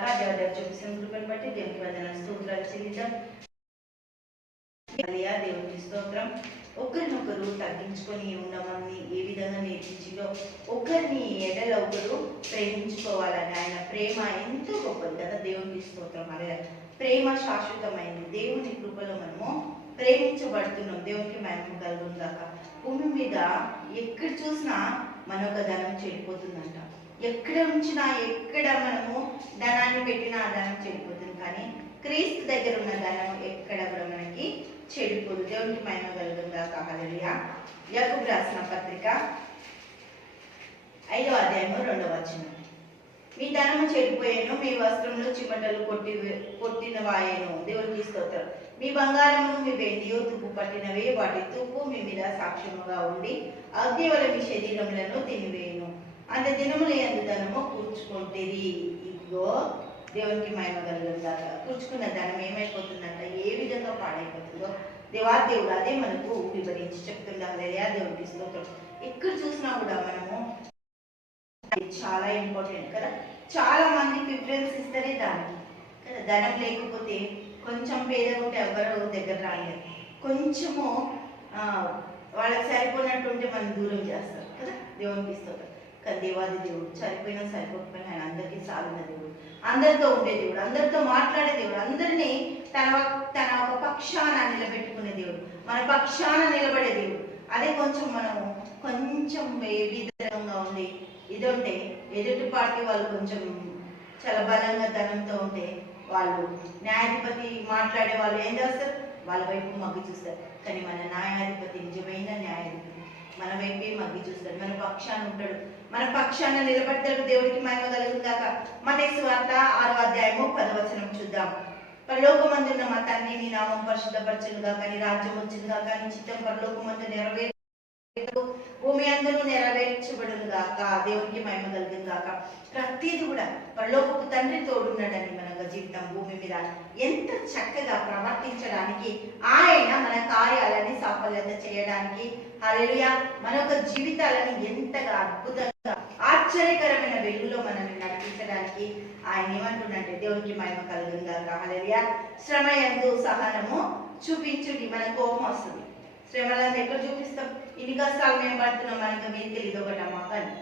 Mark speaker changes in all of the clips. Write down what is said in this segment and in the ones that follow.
Speaker 1: కాక దేవదేవ చూపిస్తున్న కృపను బట్టి దేవునికి వదన స్తోత్రాలు చెల్లిద్దాం. దేవునికి స్తోత్రం. ఒకరినొకరు తగ్గించుకొని ఉండమని ఏ విధంగా నేర్పించిందో ఒకరిని ఎడల ఒకరు ప్రేమించుకోవాలని ఆయన ప్రేమ ఎంతో గొప్పది కదా దేవునికి స్తోత్రం. అదే ప్రేమ శాశ్వతమైంది. దేవుని కృపలో మనము ప్రేమించబడుతున్నాం. దేవునికి మేము కలుగుందాక భూమి మీద ఎక్కడ చూసినా మనొక ధనం చెడిపోతుందంట. ఎక్కడ ఉంచినా ఎక్కడ మనము ధనాన్ని పెట్టినా ఆ ధనం చెడిపోతుంది. కానీ క్రీస్తు దగ్గర ఉన్న ధనం ఎక్కడ కూడా మనకి చెడిపోదు. దేవునికి పైన కలుగుందా కావాలయ్యా యకు రాసిన పత్రిక ఐదో అధ్యాయము రెండవ వచనం. మీ ధనము చెడిపోయాను మీ వస్త్రంలో చిమటలు కొట్టి కొట్టిన వాయను దేవునికి స్తోత్రం. మీ బంగారము మీ వెండియో తుప్పు పట్టినవి. వాటి తుప్పు మీ మీద సాక్ష్యముగా ఉండి అగ్ని వల్ల మీ శరీరములను తినివేయను. అంత దినముల ఎందు ధనము కూర్చుకుంటేది. ఇదిగో దేవునికి మహిమ కలుగుతాక కూర్చుకున్న ధనం ఏమైపోతుందంట? ఏ విధంగా పాడైపోతుందో. దేవాదేవుడు అదే మనకు వివరించి చెప్తుందా లేదా దేవుడికి స్తోత్రం. ఎక్కడ చూసినా కూడా మనము చాలా ఇంపార్టెంట్ కదా? చాలా మంది ప్రిఫరెన్స్ ఇస్తారే దానికి కదా? ధనం లేకపోతే కొంచెం పేద ఉంటే ఎవరు దగ్గర రాలేదు కొంచెము వాళ్ళకి సరిపోయినట్టు ఉంటే మనం దూరం చేస్తారు కదా? దేవునికి స్తోత్రం. దేవాది దేవుడు చనిపోయినా సరిపోకపోయినా ఆయన అందరికీ సాగిన దేవుడు. అందరితో ఉండే దేవుడు అందరితో మాట్లాడే దేవుడు అందరినీ తన తన ఒక పక్షాన నిలబెట్టుకునే దేవుడు మన పక్షాన నిలబడే దేవుడు. అదే కొంచెం మనము కొంచెం వేవిధంగా విధంగా ఉంది ఇది ఉంటే ఎదుటి పార్టీ వాళ్ళు కొంచెం చాలా బలంగా ధనంతో ఉంటే వాళ్ళు న్యాయాధిపతి మాట్లాడే వాళ్ళు ఏం చేస్తారు? వాళ్ళ వైపు మగ్గి చూస్తారు. కానీ మన న్యాయాధిపతి నిజమైన న్యాయాధిపతి మన వైపే మగ్గి చూస్తాడు మన పక్షాన ఉంటాడు. మన పక్షాన నిలబడతాడు దేవుడికి మహిమ కలుగుతాక మన వార్త ఆరో అధ్యాయము పదవచనం చూద్దాం. పరలోకమందున్న మా తండ్రి నీ నామం పరిశుద్ధపరచునుగా కానీ రాజ్యం వచ్చిందిగా కానీ చిత్తం పరలోకమందు నెరవేరు భూమి అందరూ నెరవేర్చబడును గాక దేవునికి మహిమ కలుగును గాక. ప్రతిది కూడా పరలోకపు తండ్రి తోడున్నాడని మన జీవితం. భూమి మీద ఎంత చక్కగా ప్రవర్తించడానికి ఆయన మన కార్యాలని సాఫల్యత చేయడానికి హల్లెలూయా మన యొక్క జీవితాలని ఎంతగా అద్భుతంగా ఆశ్చర్యకరమైన వెలుగులో మనల్ని నడిపించడానికి ఆయన ఏమంటుండే దేవునికి మహిమ కలుగును గాక. హల్లెలూయా. శ్రమ ఎందు సహనము చూపించుడి. మన కోపం వస్తుంది. శ్రమలను ఎక్కడ చూపిస్తాం? ఇన్ని కష్టాలు మేము పడుతున్నాం మనకి మీకు తెలియదు ఒకటి అమ్మ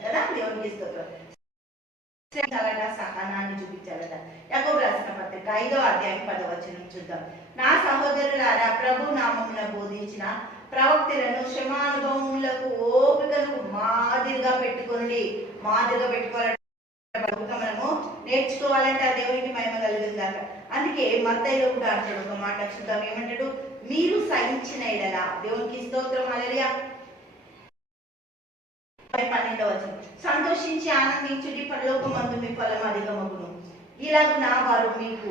Speaker 1: కదా? దేవునికి స్తోత్రం. శ్రమించాలట సహనాన్ని చూపించాలట. యాకోబు రాసిన పత్రిక ఐదో అధ్యాయం పదవచనం చూద్దాం. నా సహోదరులారా ప్రభు నామమున బోధించిన ప్రవక్తులను శ్రమానుభవములకు ఓపికను మాదిరిగా పెట్టుకొని మాదిరిగా పెట్టుకోవాలంటే మనము నేర్చుకోవాలంటే ఆ దేవునికి మహిమ కలుగుతుందాక అందుకే మత్తయిలో కూడా అంటాడు ఒక మాట చూద్దాం ఏమంటాడు? మీరు సహించిన ఎడల. దేవునికి స్తోత్రం అలరియా పన్నెండవ సంతోషించి ఆనందించుడి పరలోకమందు మీ ఫలం అధికమగును ఇలాగున వారు మీకు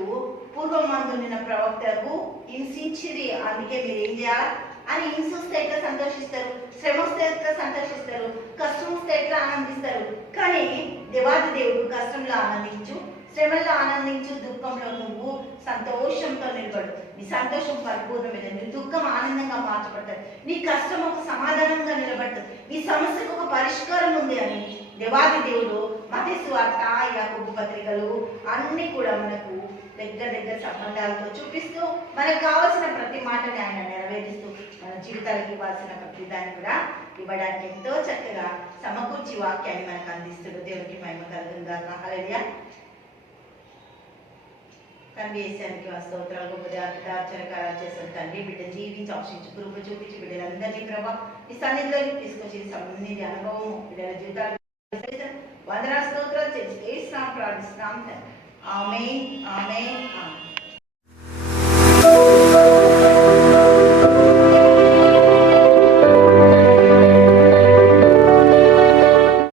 Speaker 1: పూర్వమందున్న ప్రవక్తకు హింసించిరి అందుకే మీరు ఏం చేయాలి? అని హింసిస్తే ఎట్లా సంతోషిస్తారు? శ్రమ వస్తే ఎట్లా సంతోషిస్తారు? కష్టం వస్తే ఎట్లా ఆనందిస్తారు? కానీ దేవాది దేవుడు కష్టంలో ఆనందించు శ్రమల్లో ఆనందించు దుఃఖంలో నువ్వు సంతోషంతో నిలబడు. నీ సంతోషం పరిపూర్ణమైన నీ దుఃఖం ఆనందంగా మార్చబడతాడు నీ కష్టం ఒక సమాధానంగా నిలబడుతుంది నీ సమస్యకు ఒక పరిష్కారం ఉంది అని దేవాది దేవుడు మతి వార్త యాకోబు పత్రికలు అన్ని కూడా మనకు దగ్గర దగ్గర సంబంధాలతో చూపిస్తూ మనకు కావాల్సిన ప్రతి మాటని ఆయన నెరవేరుస్తూ మన జీవితాలకు ఇవ్వాల్సిన ప్రతి దాన్ని కూడా ఇవ్వడానికి ఎంతో చక్కగా సమకూర్చి వాక్యాన్ని మనకు అందిస్తాడు దేవునికి మహిమ కలుగుందా తండ్రి ఏసానికి ఆ గొప్ప గొప్పది ఆశ్చర్యకారాలు చేసిన తండ్రి. బిడ్డ జీవించి ఆశించి కృప చూపించి బిడ్డలందరినీ ప్రభా ఈ సన్నిధిలోకి తీసుకొచ్చి సన్నిధి అనుభవం బిడ్డల జీవితాలు వందనా స్తోత్రాలు చేసి ఏ ప్రార్థిస్తున్నాం ఆమె ఆమె ఆమె